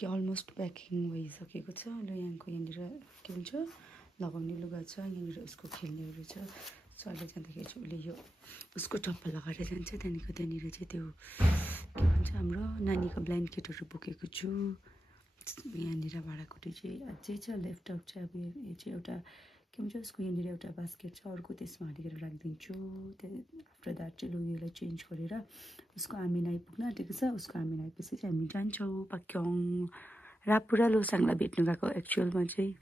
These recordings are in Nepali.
कि अलमोस्ट प्याकिङ भइसकेको छ ल यहाँको यहाँनिर के भन्छ लगाउने लुगा छ यहाँनिर उसको खेल्नेहरू छ सो अहिले जाँदाखेरि चाहिँ उसले यो उसको टप्पा लगाएर जान्छ त्यहाँदेखिको त्यहाँनिर चाहिँ त्यो के भन्छ हाम्रो नानीको ब्ल्याङ्केटहरू बोकेको छु यहाँनिर भाँडाकुटी चाहिँ अझै छ लेफ्ट आउट चाहिँ अब यो चाहिँ एउटा के भन्छ उसको यहाँनिर एउटा बास्केट छ अर्को त्यसमा हालेर राखिदिन्छु आफ्टर द्याट चाहिँ लुगालाई चेन्ज गरेर उसको आमिन आइपुग्न आँटेको छ उसको आमिन आएपछि चाहिँ हामी जान्छौँ पाक्योङ रापुरा लोसाङलाई भेट्नु गएको एक्चुअलमा चाहिँ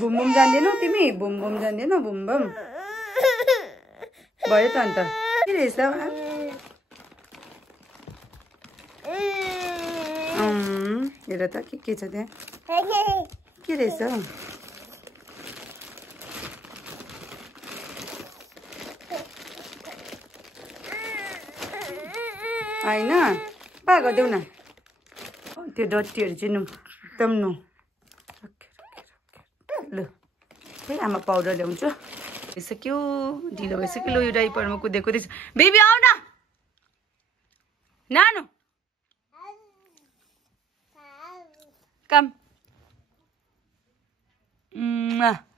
बुम बुम जान्दैनौ तिमी बुम बुम जान्दैनौ बुम बुम भयो त अन्त के रहेछ हेर त के छ त्यहाँ के रहेछ होइन पा गरिदेऊ न त्यो डट्टीहरू चाहिँ एकदम नु ल है आमा पाउडर ल्याउँछु भइसक्यो ढिलो भइसक्यो लो यो डाइपरमा कुदेको रहेछ बेबी आऊ न नानु कम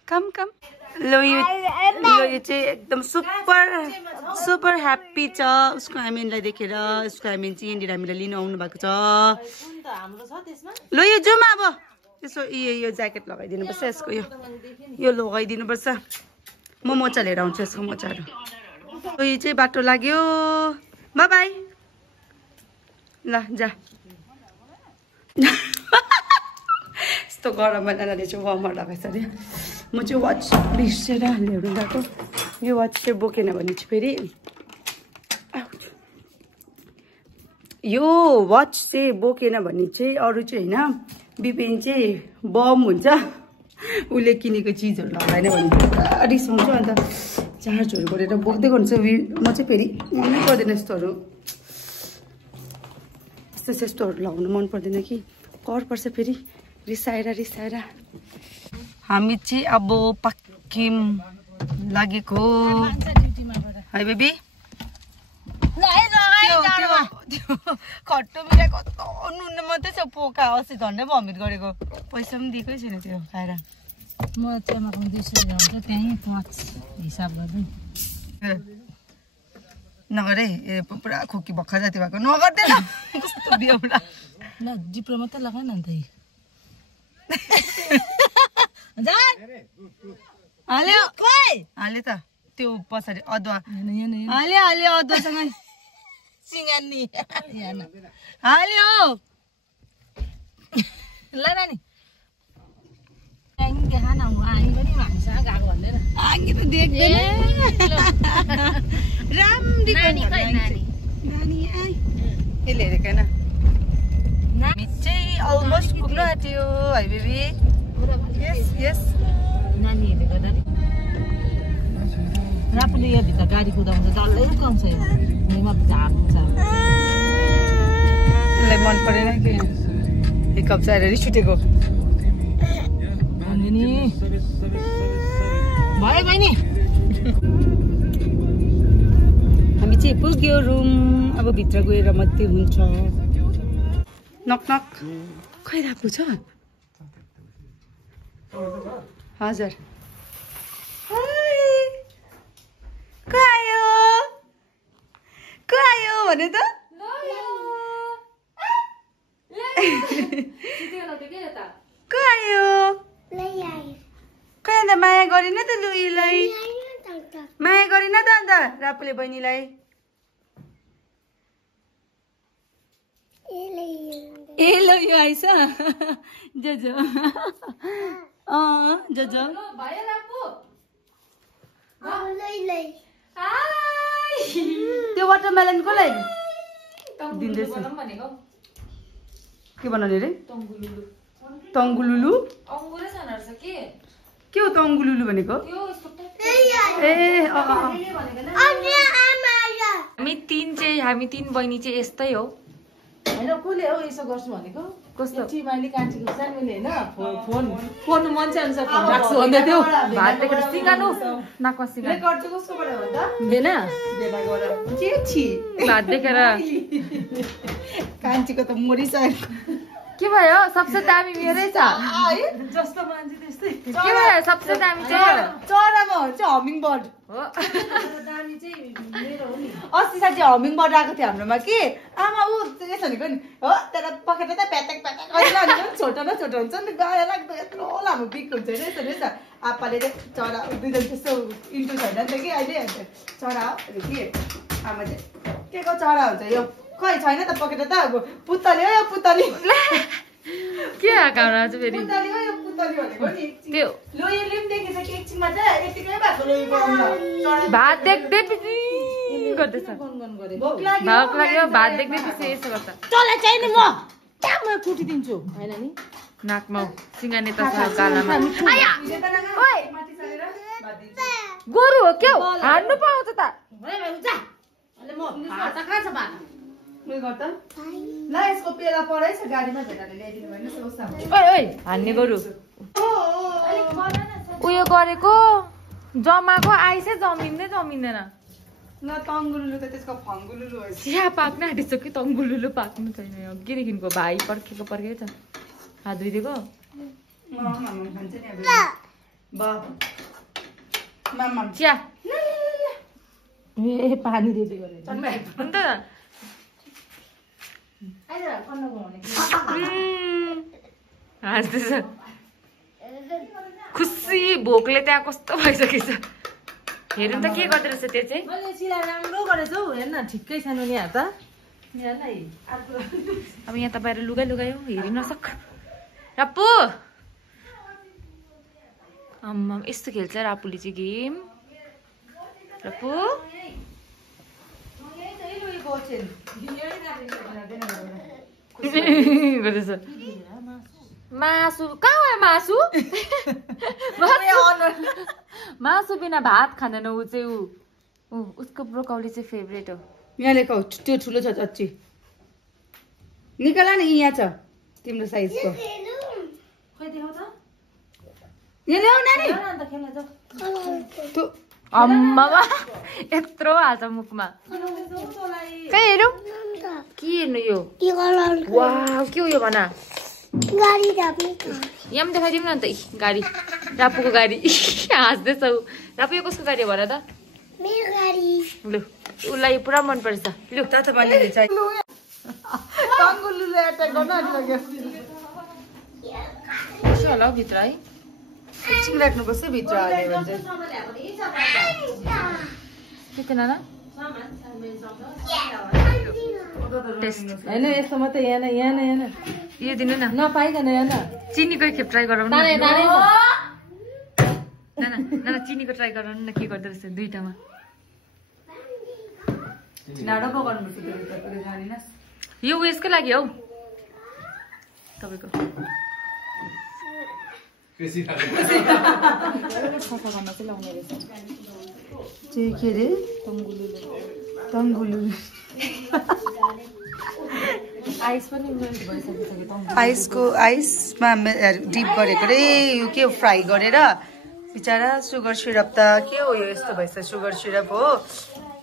कम कम लो यो चाहिँ एकदम सुपर ह्याप्पी छ उसको आमिनलाई देखेर उसको आमिन चाहिँ यहाँनिर हामीलाई लिनु आउनु भएको छ लो यो जाउँ अब त्यसो यो ज्याकेट लगाइदिनुपर्छ यसको यो लगाइदिनुपर्छ म मोचा लिएर आउँछु यसको मोचाहरू यो चाहिँ बाटो लाग्यो बाई बाई ल जा यस्तो गरममा नानाले चाहिँ वार्मर लगाएछ अरे म चाहिँ वाच बिर्सेर ल्याउनु गएको यो वाच चाहिँ बोकेन भने चाहिँ फेरि यो वाच चाहिँ बोकेन भने चाहिँ अरू चाहिँ होइन बिपिन चाहिँ बम हुन्छ उसले किनेको चिजहरू लगाएन भने रिसाउँछ अन्त चार्जहरू गरेर बोक्दै गर्छ म चाहिँ फेरि मनै पर्दैन यस्तोहरू यस्तोहरू लगाउनु मन पर्दैन कि कर पर्छ फेरि रिसाएर हामी चाहिँ अब पक्किम लागेको है बेबी खट्टो मिठा कस्तो नुन मात्रै छ पोका अस्ति झन्डै भमिट गरेको पैसा पनि दिएकै छैन त्यो खाएर म चाहिँ 200 हुन्छ त्यहीँ 5 हिसाब गर्दै नगरे पुरा खोकी भक्खा जाति भएको नगर्दैन कस्तो बिउडा ल जिप्रो मात्रै लगाएन नि त हाल्यो त त्यो पछाडि अदुवा हाल्यो अदुवासँग सिंगानी हाल्यो ल नानी आइङ देखा न आइङ पनि भान्सा गएको भन्दैन आइङ त देख्दैन राम्री नानी आइ यसले हेरेको होइन हामी चाहिँ अलमोस्ट पुग्नु आँट्यो है बेबी यस नानी हेरेको गर्दा र पनि यो भित्र गाडी कुदाउँदा डल्लै रुकाउँछ यो भुइँमा झार्छ यसलाई मन परेन कि हिकअप चाहिँ रिस उठेको नि भयो बहिनी हामी चाहिँ पुग्यो रुम अब भित्र गएर मात्रै हुन्छ नक नक खै राख्नु छ हजुर को आयो भने त को आयो खै अन्त माया गरिन त लुईलाई माया गरिन त अन्त रापुले बहिनीलाई ए ल यो आइस जो जो त्यो वाटरमेलन कसलाई दिँदैछ के बनाउने रे तङ्गुलुलु अंगुरै छन् रहेछ के हो तङ्गुलुलु भनेको ए हामी तीन बहिनी चाहिँ यस्तै हो हैन कोले हो यसो गर्छु भनेको कस्तो टिमाइली कान्छीको सानोले हैन फोन फोन मान्छे अनुसार फोन राख्छु भन्दै थियो भात देखेर सिकानु नाकमा सिकानु रेकर्ड चाहिँ कसको बाट भन्दा बेना के छि भात देखेर कान्छीको त मरिसक्यो के भयो सबसे दामी मेरै छ जस्तो मान्छे त्यस्तै के भयो सबसे दामी चाहिँ चरामा हो चाहिँ हमिङ बर्ड हो दामी चाहिँ मेरो हो नि अस्ति साथी हमिङ बर्ड आएको थियो हाम्रोमा कि आमा ऊ यसो भनेको नि हो तर पखेटा त प्याटेक प्याटेक भनेको छोटो न छोटो हुन्छ नि गाह्रो लाग्दो यत्रो लामो बिक हुन्छ अरे यसो रहेछ आप्पाले चाहिँ चरा दुईजना त्यस्तो इन्टु छैन नि त कि अहिले चरा हो कि आमा चाहिँ के को चरा हुन्छ यो खै छैन त पखेटा त अब पुतली हो यो पुतली के आकाउरा चाहिँ फेरि पुतली हो यो पुतली भनेको नि त्यो लोयले पनि देखेछ कि एकछिनमा चाहिँ यतिकै भएको लोय बनाउँछ भात देख्दै पछि गर्दैछ गन गरे भोक लाग्यो भाग लाग्यो भात देख्दै पछि यसो गर्छ तँलाई चाहिँ नि म ट्याममा कुटिदिन्छु हैन नि नाकमा सिङ्गाने त गालामा ओइ गोरु हो क्या हान्नु पाउँछ त अहिले म भात कहाँ छ भात उयो गर्दा ल यसको पेला परेछ गाडीमा भेटाले ल्याइदिनु भएन सोसा ओइ ओइ हान्ने गोरु उयो गरेको जमाको आइसै जमिँदैन न तङ्गुलुलु त त्यसको फङ्गुलुलु हो चिया पाक्न आँटिसक्यो तङ्गुलुलु पाक्नु छैन अघिदेखिको भाइ पर्खेकै छ हात धुइदिएको मामा खान्छ नि अब मामा चिया ए पानी रेडी गरे अन्त हाँस्दैछ खुसी भोकले त्यहाँ कस्तो भइसकेछ हेरौँ त के गर्दो रहेछ त्यो चाहिँ मैले सिलाइ राम्रो गरेछौ हेर्न ठिक्कै छ नि यहाँ त अब यहाँ त बाहिर लुगाइ हो हेरि नसक रापु आम्मा यस्तो खेल्छ रापुले चाहिँ गेम रापु गर्दैछ मासु कहाँ मासु मासु बिना भात खाँदैन ऊ चाहिँ ऊ उसको ब्रोकौली चाहिँ फेभरेट हो यहाँ लेख त्यो ठुलो छ चच्ची निकाला नि यहाँ छ तिम्रो साइजको यहाँ ल्याऊ नानी अम्मा यत्रो हाल्छ मुखमा कहाँ हेरौँ के हेर्नु यो वाउ के हो यो भन यहाँ पनि देखाइदिउँ न अन्त गाडी रापुको गाडी हाँस्दैछ ऊ रापु यो कसको गाडी हो भन त लु उसलाई पुरा मन पर्छ लु त बनिले चाहिँ तङ्गुलुले एट्याक गर्न आँटिसक्यो कसो होला हौ भित्र है एकछिन राख्नुपर्छ भित्र हाल्यो भने चाहिँ के नाना टेस्ट हैन यस्तो मात्रै यहाँ यो दिनु न नपाइकन यहाँ चिनीको एकखेप ट्राई गराउनु न ताने नाना चिनीको ट्राई गराउनु न के गर्दो रहेछ दुईटामा ढाडो पो गर्नुपर्छ त्यो भित्र जानिनस् यो उयसकै लागि हौ तपाईँको सफा गर्न चाहिँ लाउने रहेछ चाहिँ के अरे तङ्गुलु आइस पनि मेल्ट भइसकिसक्यो आइसमा डिप गरेको रे यो के फ्राई गरेर बिचरा सुगर सिरप त के हो यो यस्तो भएछ सुगर सिरप हो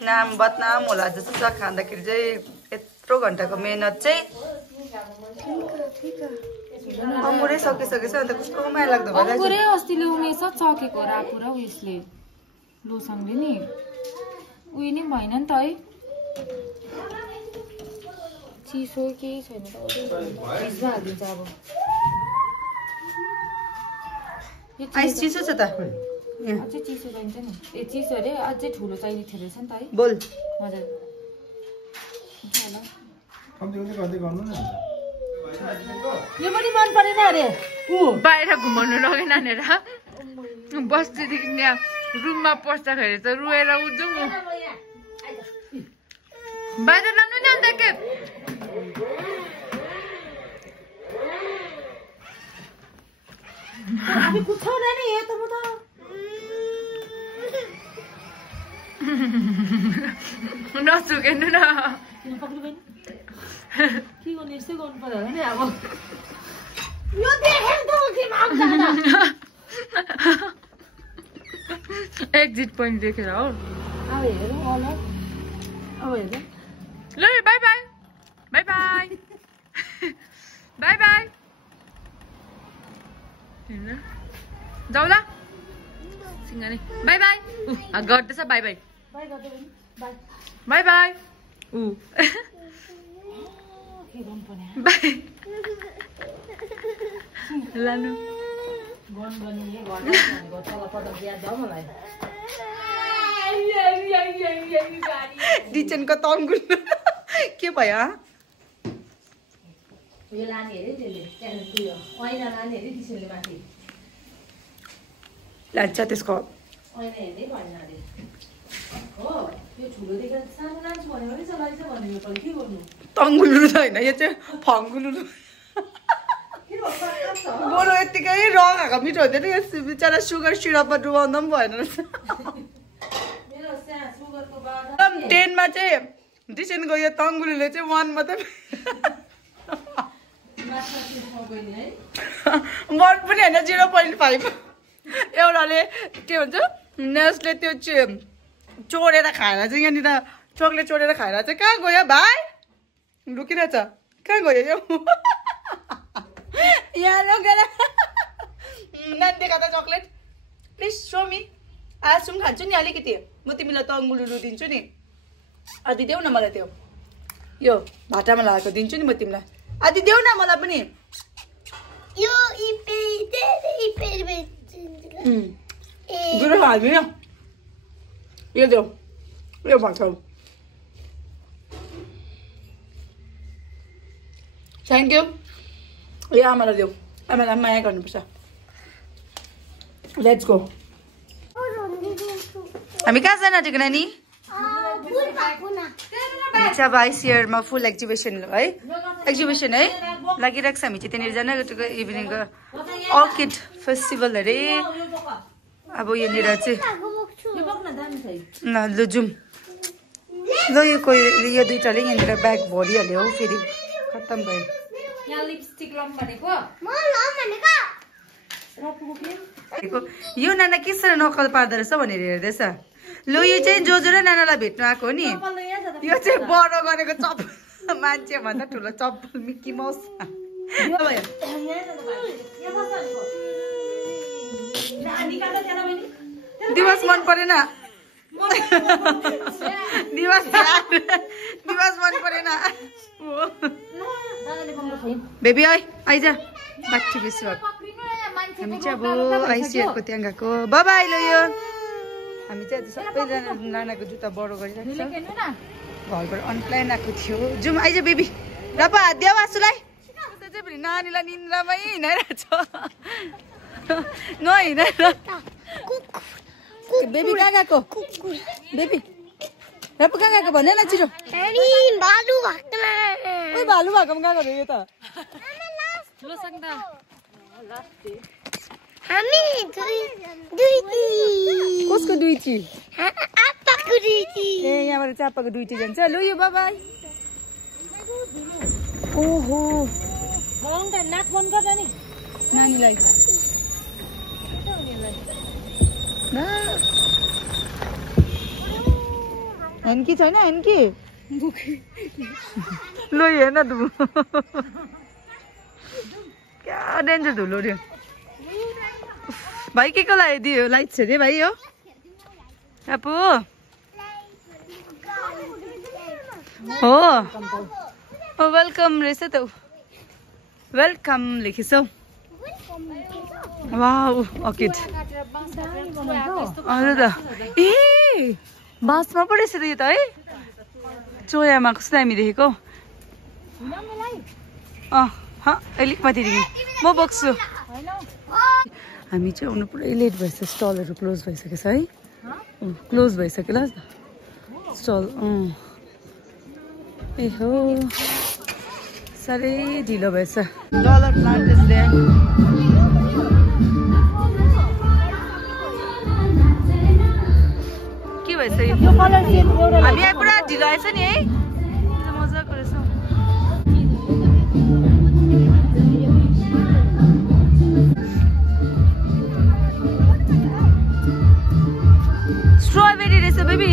नाम बदनाम होला जस्तो छ खाँदाखेरि चाहिँ यत्रो घन्टाको मेहनत चाहिँ अङ्गुरै सकिसकेछ अन्त कस्तो माया लाग्दो भयो अंगुरै अस्तिले उमेछ चकेको रापु र उयसले लोसाङले नि उयो नि भएन नि त है चिसो केही छैन त फ्रिजमा हालिदिन्छ अब आइस चिसो छ त अझै चिसो चाहिन्छ नि ए चिसो अरे अझै ठुलो चाहिने थियो रहेछ नि त है बोल हजुर यो पनि मन परेन अरे बाहिर घुमाउनु लगे नानेर बस्तीदेखि यहाँ रुममा पस्दाखेरि त रुएर उठ्छौँ बाहिर लानु नि अन्त के आफै कुछौला नि यो त म त नसुकेनु न पक्रिनु भएन के गर्ने यस्तै गर्नु पर्यो होला नि अब यो देखेर त के माग जाँदा एक्जिट पोइन्ट देखेर हो अब हेरौँ होला अब हेरौँ ल by by by by by by जाऊ ल सिंगानी बाई बाई गर्दैछ बाई बाई बाइ गर्दै पनि बाइ बाई बाई के गर्नु पर्ने बाई लानु गर्नु गर्ने भनेको तल पटक बिहा जाऊ मलाई डिचनको तङ्गुल के भयो यो लाने हेरे त्यसले त्यहाँदेखि उयो ऐना लाने हेरे त्यसले माथि लान्छ त्यसको ऐना हेर्दै भएन अरे हो यो ठुलो देखेर सानो लान्छु भनेको नि चलाइछ भने यो पनि के गर्नु तङ्गुलु त होइन यो चाहिँ फङ्गुलु बरु यत्तिकै रङ खाएको मिठो हुँदैन यो बिचरा सुगर सिरपमा डुबाउँदा पनि भएन रहेछ मेरो सुगरको बाधा 10 मा चाहिँ डिसेनको यो तङ्गुलुले चाहिँ 1 मात्रै बट पनि होइन 0.5 एउटाले के भन्छ नेसले त्यो चाहिँ चोरेर खाएर चाहिँ यहाँनिर चक्लेट चोरेर खाएर चाहिँ कहाँ गयो भाइ लुकिरहेछ कहाँ गयो यो यहाँ लगेर नानी देखा त चक्लेट प्लिज सो मी आज सुम खान्छु नि अलिकति म तिमीलाई तङ्गुलु दिन्छु नि आदि देऊ न मलाई त्यो यो भाटामा लगाएको दिन्छु नि म तिमीलाई आदि देऊ न मलाई पनि यो गुरु हाल्नु न यो देऊ यो भन्छ थ्याङ्क यू यो आमालाई देऊ आमालाई माया गर्नुपर्छ लेट्स गो हामी कहाँ जान आँटेको नानी हामी चाहिँ अब आइसिआरमा फुल एक्जिबिसन है एक्जिबिसन है लागिरहेको छ हामी चाहिँ त्यहाँनिर जान आँटेको इभिनिङको अर्किड फेस्टिभल अरे अब यहाँनिर चाहिँ ल लु जाउँ ल यो कोही यो दुइटाले यहाँनिर ब्याग भरिहाल्यो हौ फेरि खत्तम भयो यहाँ लिपस्टिक लम भनेको यो नाना कसरी नकल पार्दो रहेछ भनेर हेर्दैछ लु यो चाहिँ जोजो र नानालाई भेट्नु आएको हो नि यो चाहिँ बडो गरेको चप्पल मान्छे भन्दा ठुलो चप्पल मिक्की माउस दिवस मन परेन दिवस मन परेन बेबी आइज बाठी बिस्वाग हामी चाहिँ अब आइसिआरको त्यहाँ गएको बाबाई ल यो हामी चाहिँ आज सबैजना नानाको जुत्ता बडो गरिरहेको छ घरबाट अनप्लाइन आएको थियो जाउँ आइज बेबी र पो हात देऊ आसुलाई चाहिँ फेरि नानीलाई निन्द्रामै हिँडाइरहेको छ नहिँडाएर बेबी कहाँ गएको बेबी र पो कहाँ गएको भने न छिटो भालु भएको कहाँ गयो यो त कसको दुईटी ए यहाँबाट चापाको दुईटी जान्छ लु यो बाबाई ओहो नाक बन्द गर्दा नि नानीलाई हेन्की छैन हेन्की लो हेर्न धुलो क्या डेन्जर धुलो रे भाइ के को लगाइदियो लाइट छ अरे भाइ हो आपु हो वेलकम रहेछ त वेलकम लेखेछौ वाउ अर्किड अरे त ए बासमा पो रहेछ त यो त है चोयामा कस्तो दामी देखेको अलिक माथिदेखि म बोक्छु हामी चाहिँ आउनु पुरै लेट भएछ स्टलहरू क्लोज भइसकेको छ है क्लोज भइसक्यो ल स्टल ए हो साह्रै ढिलो भएछ डलर प्लान्ट रहेछ यो कलर सेम एउटा हामी यहाँ पुरा ढिलो आएछ नि है मजाको रहेछ स्ट्रबेरी रहेछ बेबी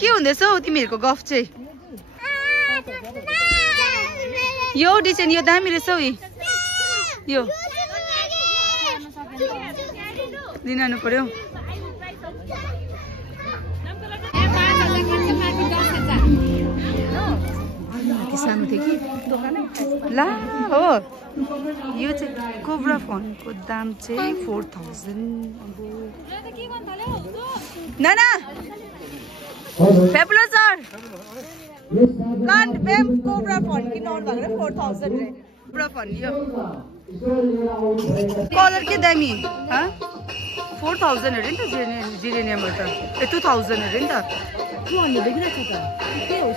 के हुँदैछ हौ तिमीहरूको गफ चाहिँ यो डिजाइन यो दामी रहेछ हौ यो लिनु पर्यो सानो थियो कि ला हो यो चाहिँ कोब्रा फोनको दाम चाहिँ 4000 नाना पेप्लो सर प्लान्ट बेम कोब्रा फोन किन आउनु भएको 4000 रे कोब्रा फोन यो कलर के दामी ह 4000 अरे नि त जिरेनियम त 2000 अरे नि त 200 देखिरहेछ त के हो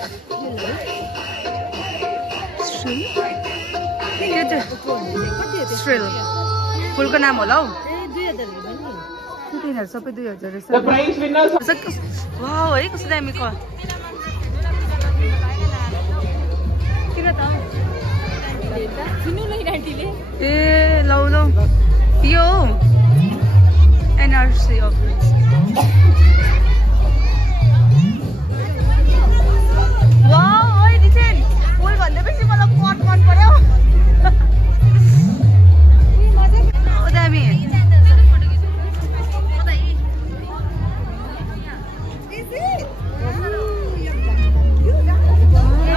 स्ट्रिल फुलको नाम होला हौ तिनीहरू सबै 2000 रहेछ वाउ है कस्तो दामी ए लौ लौ यो एनआरसी अफिस वाउ ओइ डिटेन फुल भन्दा बेसी मलाई पट मन पर्यो ओ दामी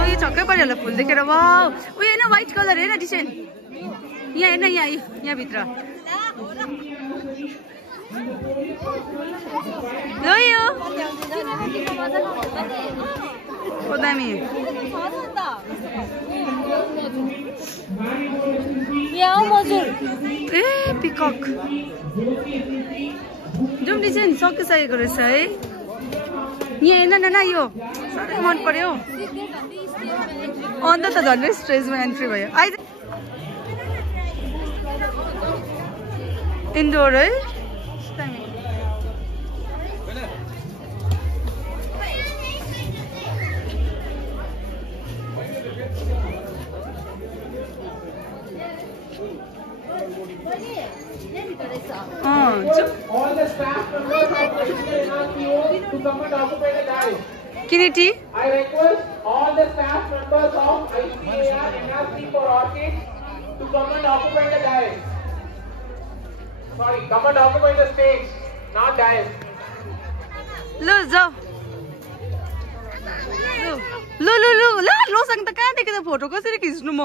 यो छक्कै पर्यो होला फुल देखेर वाउ उयो हैन व्हाइट कलर हैन डिजाइन यहाँ हैन यहाँ भित्र यो ओ दामी ए पिकक जुम डिजाइन सकिसकेको रहेछ है यहाँ हेर्न नाना यो साह्रै मन पर्यो अन्त त झन्डै स्ट्रेसमा एन्ट्री भयो आइज इन्डोर है Kiniti? I request all the staff members of ICAR NRC for Orchids to come and occupy the dais. Sorry, come and occupy the stage, not dais. Lo, जाओ. लो सँग त कहाँ देखेर फोटो कसरी खिच्नु म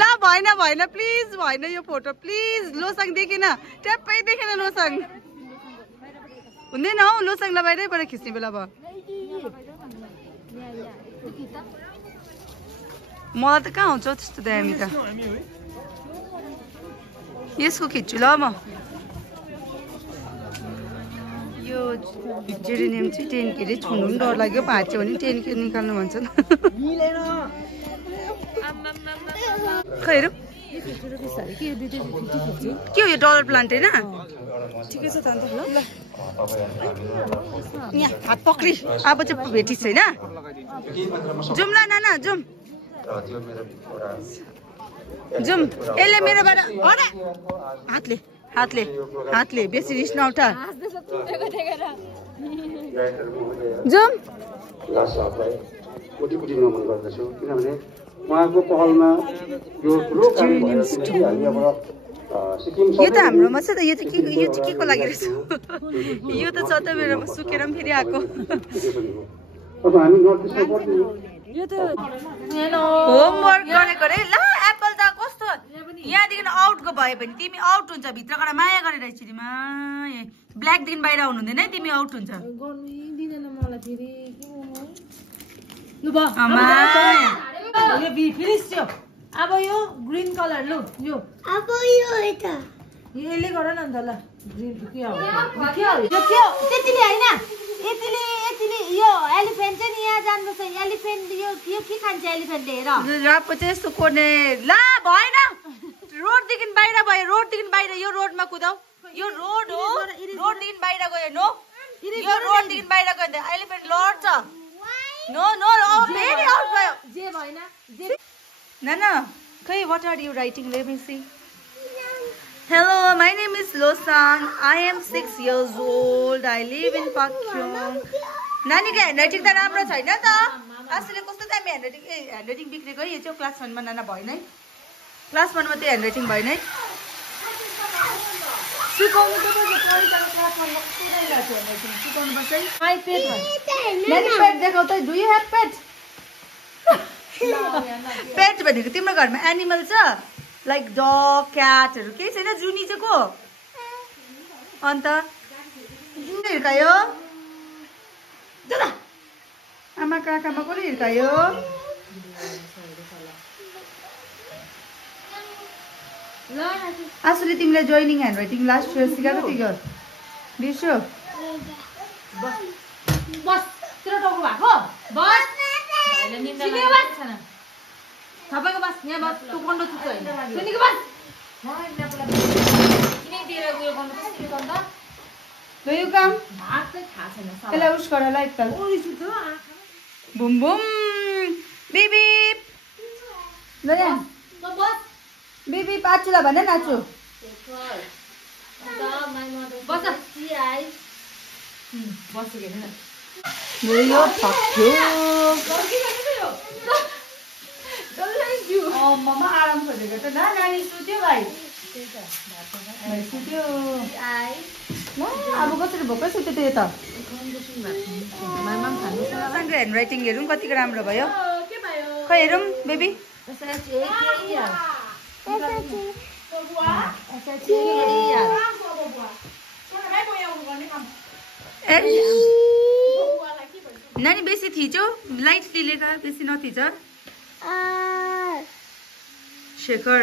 ला भएन प्लिज भएन यो फोटो प्लिज लोसँग देखेन ट्याप्पै देखेन लोसँग हुँदैन हौ लोसँग बाहिरैबाट खिच्ने बेला भयो मलाई त कहाँ हुन्छ त्यस्तो दामी त यसको खिच्छु ल म यो जेरेनियम चाहिँ 10 के रे छुनु पनि डर लाग्यो भाँच्यो भने 10 के निकाल्नु भन्छ नि खै हेरौँ के हो यो डलर प्लान्ट होइन ठिकै छ त अन्त ल यहाँ हात पक्री अब चाहिँ भेटिस् होइन जाउँ ल नाना जाउँ यसले मेरोबाट हातले बेसी रिस नउठा जाउँ उहाँको पहलमा यो ठुलो काम यो त हाम्रोमा छ त यो चाहिँ के को लागि रहेछ यो त छ त मेरोमा सुकेर पनि फेरि आएको होमवर्क गरेको रे ल एप्पल त कस्तो यहाँदेखि आउटको भयो भने तिमी आउट हुन्छ भित्रबाट माया गरेर छिरीमा ब्ल्याकदेखि बाहिर आउनु हुँदैन है तिमी आउट हुन्छ अब यो ग्रीन कलर लु यो अब यो यता यसले गर न अन्त ल ग्रीन के हो त्यतिले हैन यतिले यो एलिफेन्ट चाहिँ नि यहाँ जानुपर्छ एलिफेन्ट यो के खान्छ एलिफेन्टले हेर रापो चाहिँ यस्तो कोर्ने ला भएन रोडदेखि बाहिर भयो रोडदेखि बाहिर यो रोडमा कुदाऊ यो रोड हो रोडदेखि बाहिर गयो नो यो रोडदेखि बाहिर गयो एलिफेन्ट लड्छ नो नो फेरि आउट भयो जे भएन जे नाना खै what are you writing let me see hello my name is Losang I am 6 years old I live in Pakyong नानीको ह्यान्डराइटिङ त राम्रो छैन त आजले कस्तो दामी ह्यान्डराइटिङ बिग्रेको है यो चाहिँ क्लास 1 मा नाना भएन है क्लास 1 मा त्यो ह्यान्डराइटिङ भएन है सिकाउनु त पर्छ क्लास 1 मा कस्तो रहेछ ह्यान्डराइटिङ सिकाउनु पर्छ है माइ पेट नानी पेट देखाउ त डु यु ह्याभ पेट पेट भनेको तिम्रो घरमा एनिमल छ लाइक डग क्याटहरु केही छैन जुनी चाहिँ को अन्त हिर्कायो आमा काकामा कसले हिर्कायो आसुले तिमीलाई जोइनिङ ह्यान्डराइटिङ लास्ट इयर सिकाएको थियो बिर्स्यो बस तेरो टाउको भएको बस भाइले निन्दा लाग्छ न सबैको बस यहाँ बस तँ कन्डो चुच्यो हैन सुनिको बस म इन्दापुला किन दिएर गयो गर्नु कसरी गर्नु त ल यो काम भात चाहिँ थाहा छैन त्यसलाई उस गर ल एकताल बुम बुम बिबी ल यहाँ बस बिबी पाचुला भने नाचु बस बस के हैन यो फक्यो मम्मा आराम खोजेको त नानी सुत्यो भाइ सुत्यो ल अब कसरी भोकै सुत्यो त्यो त सँगै ह्यान्डराइटिङ हेरौँ कतिको राम्रो भयो खै हेरौँ बेबी नानी बेसी थिचो लाइटली लेखा बेसी नथिच Shekhar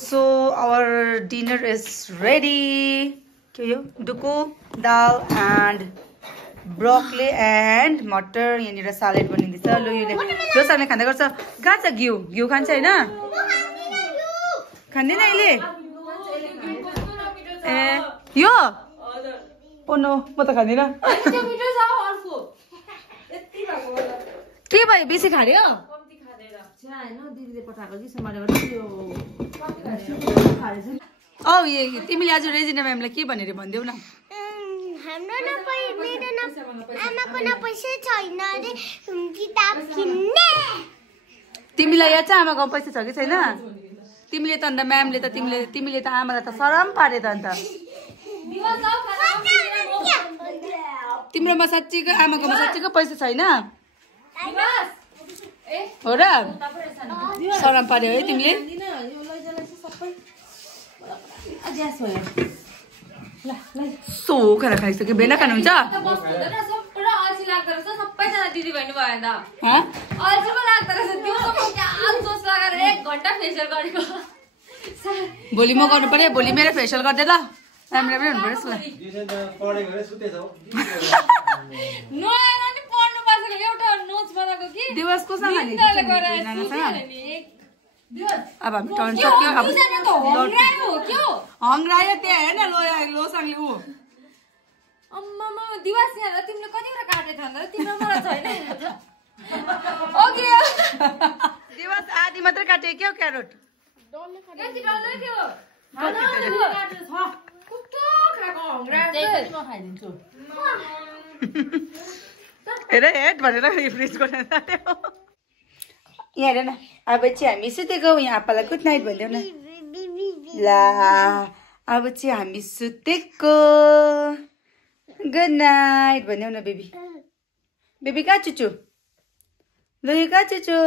so our dinner is ready के यो डुकु दाल and broccoli and मटर यहाँनिर सालेड बनिँदैछ ल यो दोसाले खाँदा गर्छ कहाँ छ घिउ खान्छ हैन खाँदैन अहिले ए यो ओ नो म त खाँदिन के भयो बेसी खार्यो औ तिमीले आज रेजिना म्यामलाई के भनेर भन्देऊ न तिमीलाई याद छ आमाको पैसा छ कि छैन तिमीले त अन्त म्यामले त तिमीले त आमालाई त शरम पारे त अन्त तिम्रोमा साँच्चीको आमाकोमा साँच्चीको पैसा छैन हो र शरम पार्यो है तिमीले सो खाना खाइसक्यो भेना खानुहुन्छ भोलि म गर्नु पर्यो भोलि मेरो फेसियल गर्दै ल राम्रो हुनु पर्यो दिवस कोसँग अब हामी टर्न सक्यो अब हङ्ग्रायो त्यहाँ हेर्न लोसाङले ऊ अम्मामा दिवस यहाँ तिमीले कतिवटा काटेको थियो तिम्रो मलाई छैन दिवस आधी मात्रै काट्यो क्या क्यारोट हेर हेट भनेर फ्रिज गर्न यहाँ हेर न अब चाहिँ हामी सुतेको यहाँ आप्पालाई गुड नाइट भनिदेऊ न ला अब चाहिँ हामी सुतेको गुड नाइट भनिदेऊ न बेबी बेबी कहाँ चुचु ल यो कहाँ चुचु